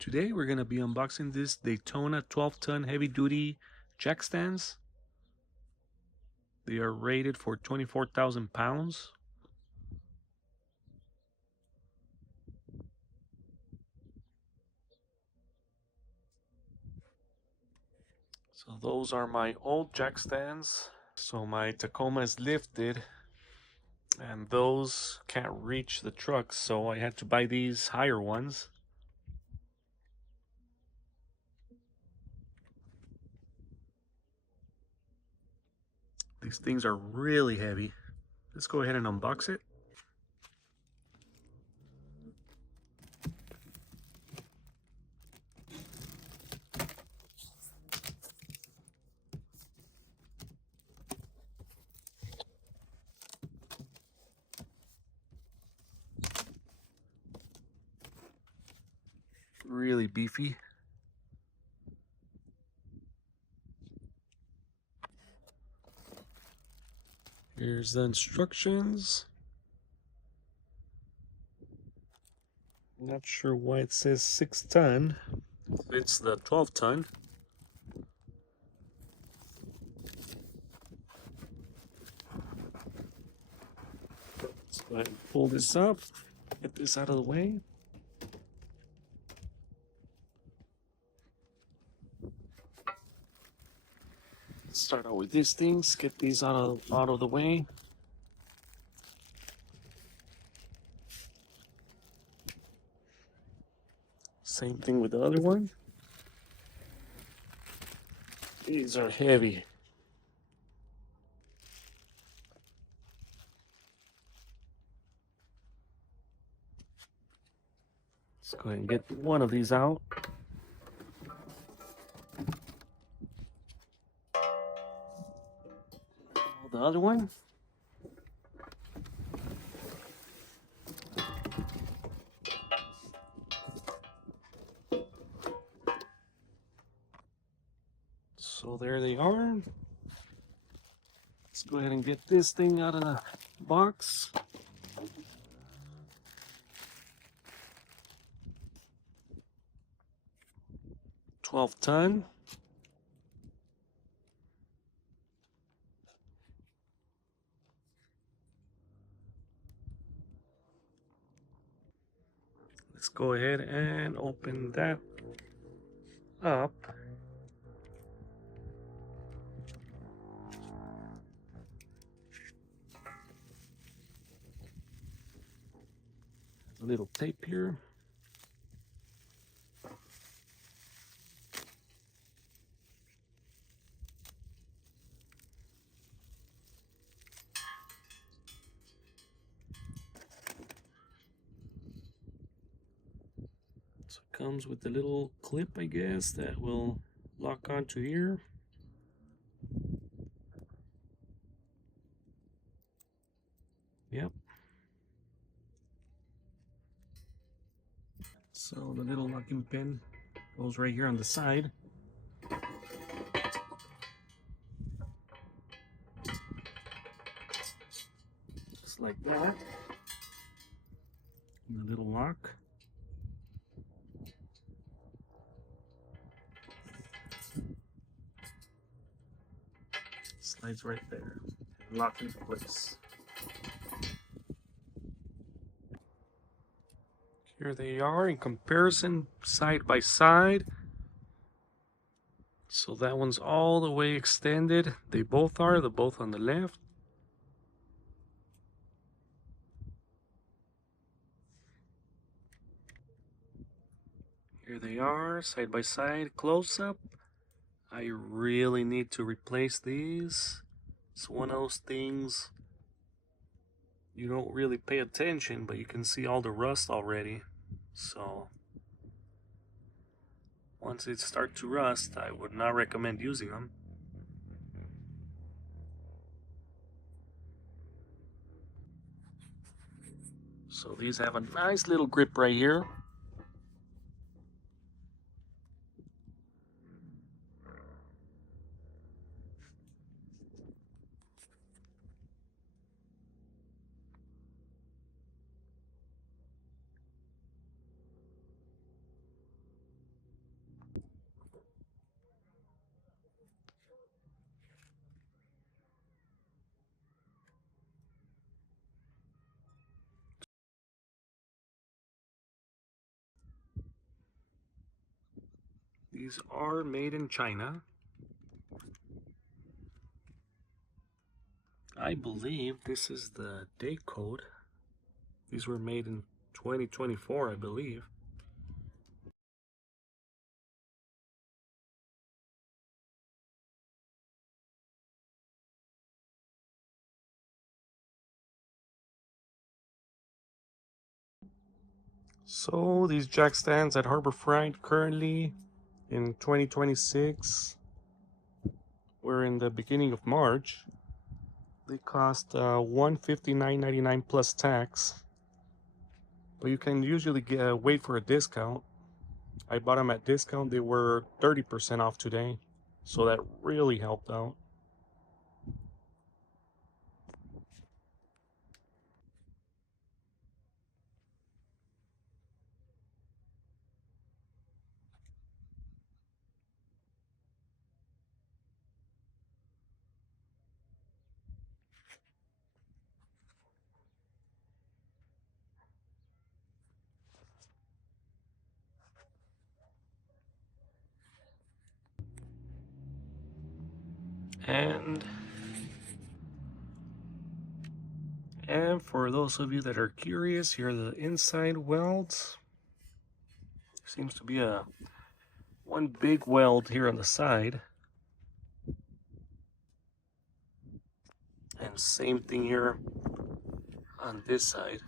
Today we're going to be unboxing this Daytona 12-ton heavy-duty jack stands. They are rated for 24,000 pounds. So those are my old jack stands. So my Tacoma is lifted and those can't reach the truck, so I had to buy these higher ones. These things are really heavy. Let's go ahead and unbox it. Really beefy. Here's the instructions. Not sure why it says 6-ton. It's the 12-ton. Let's go ahead and pull this up. Get this out of the way. Let's start out with these things. Get these out of the way. Same thing with the other one. These are heavy. Let's go ahead and get one of these out. The other one. So there they are. Let's go ahead and get this thing out of the box. $12-ton. Let's go ahead and open that up. A little tape here. So it comes with a little clip, I guess, that will lock onto here. Yep. So the little locking pin goes right here on the side. Just like that. And the little lock. Slides right there. Lock into place. Here they are in comparison, side by side. So that one's all the way extended. They both are. They're both on the left. Here they are, side by side, close up. I really need to replace these. It's one of those things you don't really pay attention, but you can see all the rust already. So once it starts to rust, I would not recommend using them. So these have a nice little grip right here. These are made in China. I believe this is the date code. These were made in 2024, I believe. So these jack stands at Harbor Freight currently in 2026. We're in the beginning of March. They cost $159.99 plus tax. But you can usually wait for a discount. I bought them at discount. They were 30% off today. So that really helped out. And for those of you that are curious, here are the inside welds. Seems to be one big weld here on the side. And same thing here on this side.